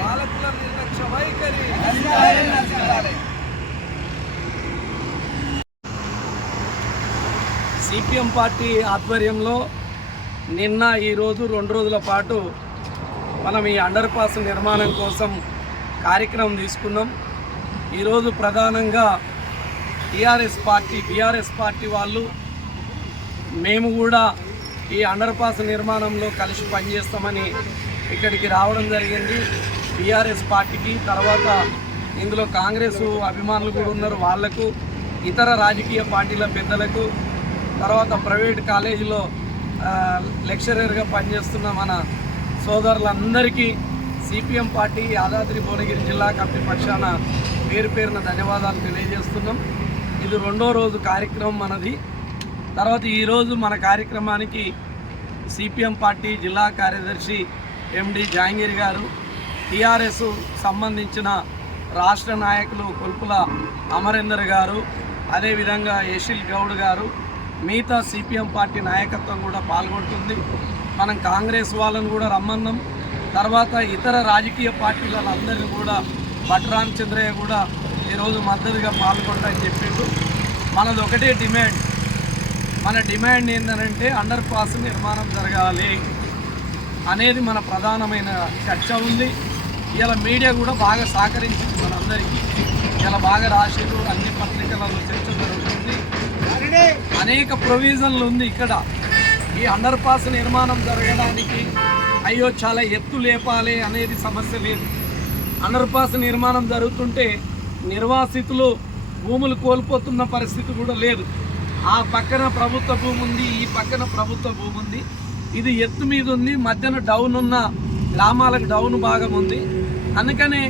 పాలకుల నిర్లక్ష్య వైఖరి సిపిఎం పార్టీ ఆధ్వర్యంలో నిన్న ఈరోజు రెండు రోజుల పాటు మనం ఈ అండర్ పాస్ నిర్మాణం కోసం కార్యక్రమం తీసుకున్నాం. ఈరోజు ప్రధానంగా టీఆర్ఎస్ పార్టీ బీఆర్ఎస్ పార్టీ వాళ్ళు మేము కూడా ఈ అండర్ పాస్ నిర్మాణంలో కలిసి పనిచేస్తామని ఇక్కడికి రావడం జరిగింది. బీఆర్ఎస్ పార్టీకి తర్వాత ఇందులో కాంగ్రెస్ అభిమానులు కూడా ఉన్నారు వాళ్ళకు ఇతర రాజకీయ పార్టీల పెద్దలకు తర్వాత ప్రైవేట్ కాలేజీలో లెక్చరర్గా పనిచేస్తున్న మన సోదరులందరికీ సిపిఎం పార్టీ యాదాద్రి భువనగిరి జిల్లా కమిటీ పక్షాన పేరు పేరున ధన్యవాదాలు తెలియజేస్తున్నాం. ఇది రెండో రోజు కార్యక్రమం మనది. తర్వాత ఈరోజు మన కార్యక్రమానికి సిపిఎం పార్టీ జిల్లా కార్యదర్శి ఎండి జాంగీర్ గారు టీఆర్ఎస్ సంబంధించిన రాష్ట్ర నాయకులు కొల్పుల అమరేందర్ గారు అదేవిధంగా యశిల్ గౌడ్ గారు మిగతా సిపిఎం పార్టీ నాయకత్వం కూడా పాల్గొంటుంది. మనం కాంగ్రెస్ వాళ్ళను కూడా రమ్మన్నాం. తర్వాత ఇతర రాజకీయ పార్టీలందరినీ కూడా భట్రామచంద్రయ్య కూడా ఈరోజు మద్దతుగా పాల్గొంటాయని చెప్పిండు. మనది ఒకటే డిమాండ్. మన డిమాండ్ ఏంటంటే అండర్ పాస్ నిర్మాణం జరగాలి. అనేది మన ప్రధానమైన చర్చ ఉంది. ఇలా మీడియా కూడా బాగా సహకరించింది మనందరికీ. ఇలా బాగా రాసిరు అన్ని పత్రికలలో చర్చ జరుగుతుంది. అనేక ప్రొవిజన్లు ఉంది ఇక్కడ. ఈ అండర్ పాస్ నిర్మాణం జరగడానికి అయ్యో చాలా ఎత్తు లేపాలి అనేది సమస్య లేదు. అండర్ పాస్ నిర్మాణం జరుగుతుంటే నిర్వాసితులు భూములు కోల్పోతున్న పరిస్థితి కూడా లేదు. ఆ పక్కన ప్రభుత్వ భూమి ఉంది ఈ పక్కన ప్రభుత్వ భూమి ఉంది ఇది ఎత్తు మీద ఉంది మధ్యన డౌన్ ఉన్న గ్రామాలకు డౌన్ భాగం ఉంది. అందుకనే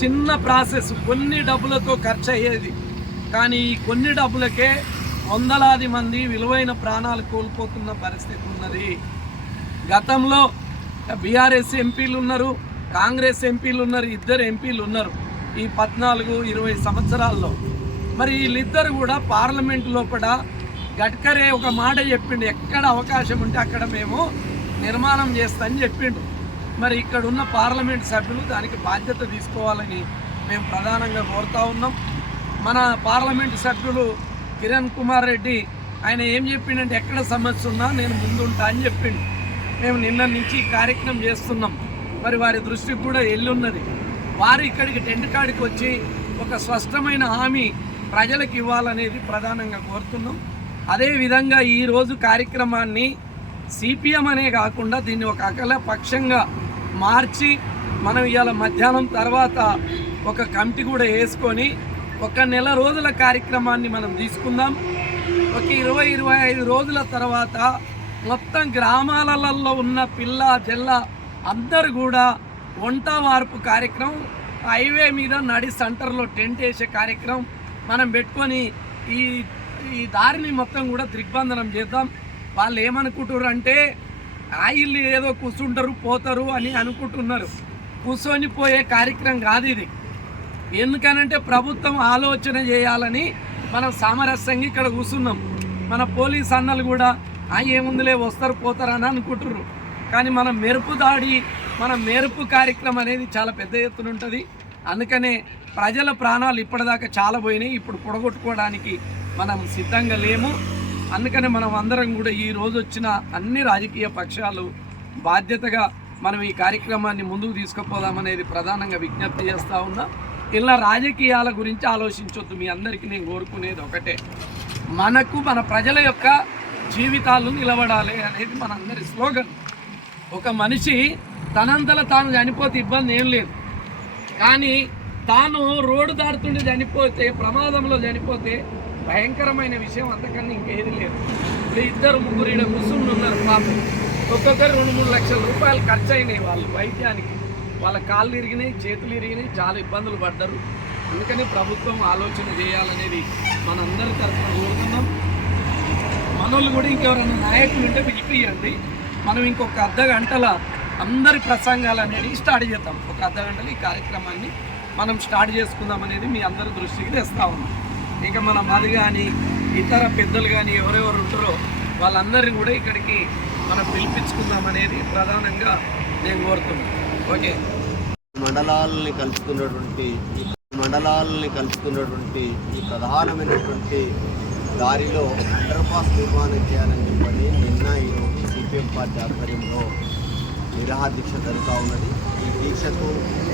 చిన్న ప్రాసెస్ కొన్ని డబ్బులతో ఖర్చు అయ్యేది. కానీ ఈ కొన్ని డబ్బులకే వందలాది మంది విలువైన ప్రాణాలు కోల్పోతున్న పరిస్థితి ఉన్నది. గతంలో బీఆర్ఎస్ ఎంపీలు ఉన్నారు కాంగ్రెస్ ఎంపీలు ఉన్నారు ఇద్దరు ఎంపీలు ఉన్నారు ఈ పద్నాలుగు ఇరవై సంవత్సరాల్లో. మరి వీళ్ళిద్దరు కూడా పార్లమెంట్ లోపల గడ్కరే ఒక మాట చెప్పిండు ఎక్కడ అవకాశం ఉంటే అక్కడ మేము నిర్మాణం చేస్తామని చెప్పిండు. మరి ఇక్కడ ఉన్న పార్లమెంట్ సభ్యులు దానికి బాధ్యత తీసుకోవాలని మేము ప్రధానంగా కోరుతా ఉన్నాం. మన పార్లమెంట్ సభ్యులు కిరణ్ కుమార్ రెడ్డి ఆయన ఏం చెప్పిండంటే ఎక్కడ సమస్య ఉన్నా నేను ముందుంటా అని చెప్పిండు. మేము నిన్న నుంచి కార్యక్రమం చేస్తున్నాం. మరి వారి దృష్టికి కూడా ఎల్లున్నది. వారు ఇక్కడికి టెంట్ కాడికి వచ్చి ఒక స్పష్టమైన హామీ ప్రజలకు ఇవ్వాలనేది ప్రధానంగా కోరుతున్నాం. అదేవిధంగా ఈరోజు కార్యక్రమాన్ని సిపిఎం అనే కాకుండా దీన్ని ఒక అకల పక్షంగా మార్చి మనం ఇవాళ మధ్యాహ్నం తర్వాత ఒక కమిటీ కూడా వేసుకొని ఒక నెల రోజుల కార్యక్రమాన్ని మనం తీసుకుందాం. ఒక ఇరవై ఇరవై ఐదు రోజుల తర్వాత మొత్తం గ్రామాలలో ఉన్న పిల్ల జల్ల అందరు కూడా వంట వార్పు కార్యక్రమం హైవే మీద నడి సెంటర్లో టెంట్ వేసే కార్యక్రమం మనం పెట్టుకొని ఈ ఈ దారిని మొత్తం కూడా దిగ్బంధనం చేద్దాం. వాళ్ళు ఏమనుకుంటారు అంటే ఆయిల్ ఏదో కూర్చుంటారు పోతారు అని అనుకుంటున్నారు. కూర్చొని పోయే కార్యక్రమం కాదు ఇది. ఎందుకనంటే ప్రభుత్వం ఆలోచన చేయాలని మనం సామరస్యంగా ఇక్కడ కూర్చున్నాం మన పోలీస్ అన్నలు కూడా "ఆ, ఏముందిలే వస్తారు పోతారు అని అనుకుంటున్నారు కానీ మన మెరుపు దాడి మన మెరుపు కార్యక్రమం అనేది చాలా పెద్ద ఎత్తున ఉంటుంది. అందుకనే ప్రజల ప్రాణాలు ఇప్పటిదాకా చాలా పోయినాయి. ఇప్పుడు పొడగొట్టుకోవడానికి మనం సిద్ధంగా లేము. అందుకనే మనం అందరం కూడా ఈ రోజు వచ్చిన అన్ని రాజకీయ పక్షాలు బాధ్యతగా మనం ఈ కార్యక్రమాన్ని ముందుకు తీసుకుపోదామనేది ప్రధానంగా విజ్ఞప్తి చేస్తూ ఉన్నా. ఇలా రాజకీయాల గురించి ఆలోచించొద్దు. మీ అందరికీ నేను కోరుకునేది ఒకటే. మనకు మన ప్రజల యొక్క జీవితాలు నిలబడాలి అనేది మనందరి స్లోగన్. ఒక మనిషి తనంతల తాను చనిపోతే ఇబ్బంది ఏం లేదు. కానీ తాను రోడ్డు దాడుతుండే చనిపోతే ప్రమాదంలో చనిపోతే భయంకరమైన విషయం అంతకన్నా ఇంకేది లేదు. ఇప్పుడు ఇద్దరు ముగ్గురు ఇక్కడ కూర్చుని ఉన్నారు పాపం. ఒక్కొక్కరు రెండు మూడు లక్షల రూపాయలు ఖర్చు అయినాయి వాళ్ళు వైద్యానికి. వాళ్ళ కాళ్ళు ఇరిగినాయి చేతులు ఇరిగినాయి చాలా ఇబ్బందులు పడ్డారు. అందుకని ప్రభుత్వం ఆలోచన చేయాలనేది మనందరి తరఫున కోరుతున్నాం మనోళ్ళు కూడా ఇంకెవరైనా నాయకులు ఉంటే పిలిపియండి మనం ఇంకొక అర్ధ గంటల అందరి ప్రసంగాలు అనేది స్టార్ట్ చేద్దాం. ఒక అర్ధ గంటలు ఈ కార్యక్రమాన్ని మనం స్టార్ట్ చేసుకుందాం అనేది మీ అందరి దృష్టికి తెస్తా ఉన్నాం. ఇక మన మాది కానీ ఇతర పెద్దలు కానీ ఎవరెవరు ఉంటారో వాళ్ళందరినీ కూడా ఇక్కడికి మనం పిలిపించుకుందాం అనేది ప్రధానంగా నేను కోరుతున్నాను. ఓకే. మండలాలని కలుపుతున్నటువంటి మండలాలని కలుపుతున్నటువంటి ఈ ప్రధానమైనటువంటి దారిలో అండర్ పాస్ నిర్మాణం చేయాలని చెప్పని నిన్న ఈరోజు సిపిఎం పార్టీ ఆధ్వర్యంలో నిరాహాదీక్ష జరుగుతూ ఉన్నది. ఈ దీక్షకు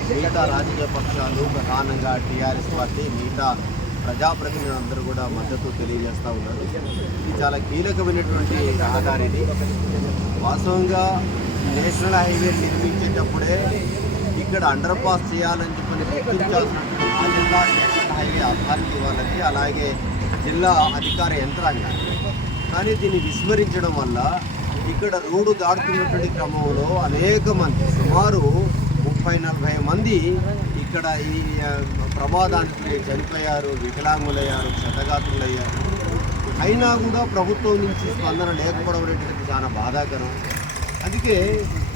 మిగతా రాజకీయ పక్షాలు ప్రధానంగా టీఆర్ఎస్ పార్టీ మిగతా ప్రజాప్రతినిధులందరూ కూడా మద్దతు తెలియజేస్తూ ఉన్నారు. ఇది చాలా కీలకమైనటువంటి రహదారిని వాస్తవంగా నేషనల్ హైవే నిర్మించేటప్పుడే ఇక్కడ అండర్ పాస్ చేయాలని చెప్పని గుర్తించాల్సినటువంటి బాధ్యత నేషనల్ హైవే అథారిటీ వాళ్ళకి అలాగే జిల్లా అధికార యంత్రాంగం. కానీ దీన్ని విస్మరించడం వల్ల ఇక్కడ రోడ్డు దాటుతున్నటువంటి క్రమంలో అనేక మంది సుమారు ముప్పై నలభై మంది ఇక్కడ ఈ ప్రమాదానికి చనిపోయారు వికలాంగులయ్యారు క్షతగాత్రులయ్యారు. అయినా కూడా ప్రభుత్వం నుంచి స్పందన లేకపోవడం అనేటువంటిది చాలా బాధాకరం. అందుకే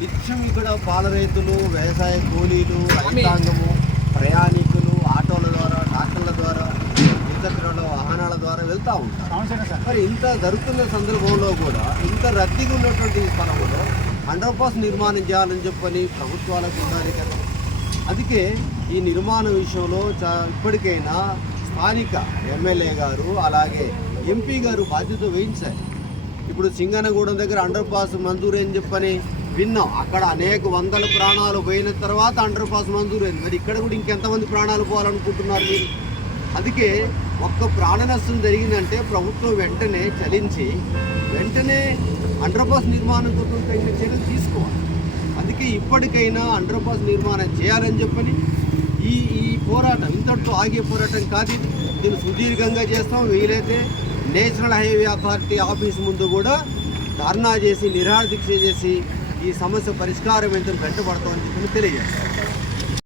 నిత్యం ఇక్కడ పాల రైతులు వ్యవసాయ కూలీలు రైతాంగము ప్రయాణికులు ఆటోల ద్వారా ట్రాక్టర్ల ద్వారా ద్విచక్రాల వాహనాల ద్వారా వెళ్తూ ఉంటారు. మరి ఇంత జరుగుతున్న సందర్భంలో కూడా ఇంత రద్దీగా ఉన్నటువంటి స్థలంలో అండర్ పాస్ నిర్మాణం చేయాలని చెప్పని ప్రభుత్వాలకు ఉండాలి కదా అందుకే ఈ నిర్మాణ విషయంలో చా ఇప్పటికైనా స్థానిక ఎమ్మెల్యే గారు అలాగే ఎంపీ గారు బాధ్యత వహించారు. ఇప్పుడు సింగనగూడెం దగ్గర అండర్ పాస్ మంజూరు అని చెప్పని విన్నాం. అక్కడ అనేక వందల ప్రాణాలు పోయిన తర్వాత అండర్ పాస్ మంజూరు అయింది మరి ఇక్కడ కూడా ఇంకెంతమంది ప్రాణాలు పోవాలనుకుంటున్నారు మీరు? అందుకే ఒక్క ప్రాణ నష్టం జరిగిందంటే ప్రభుత్వం వెంటనే చలించి వెంటనే అండర్ పాస్ నిర్మాణం కోసం తగిన చర్యలు తీసుకోవాలి. అందుకే ఇప్పటికైనా అండర్ పాస్ నిర్మాణం చేయాలని చెప్పని ఈ ఈ పోరాటం ఇంతటితో ఆగే పోరాటం కాదు దీన్ని సుదీర్ఘంగా చేస్తాం. వీలైతే నేషనల్ హైవే అథారిటీ ఆఫీస్ ముందు కూడా ధర్నా చేసి నిరాహార దీక్ష చేసి ఈ సమస్య పరిష్కారం ఎంత వెంటబడతామని చెప్పి తెలియజేస్తాం.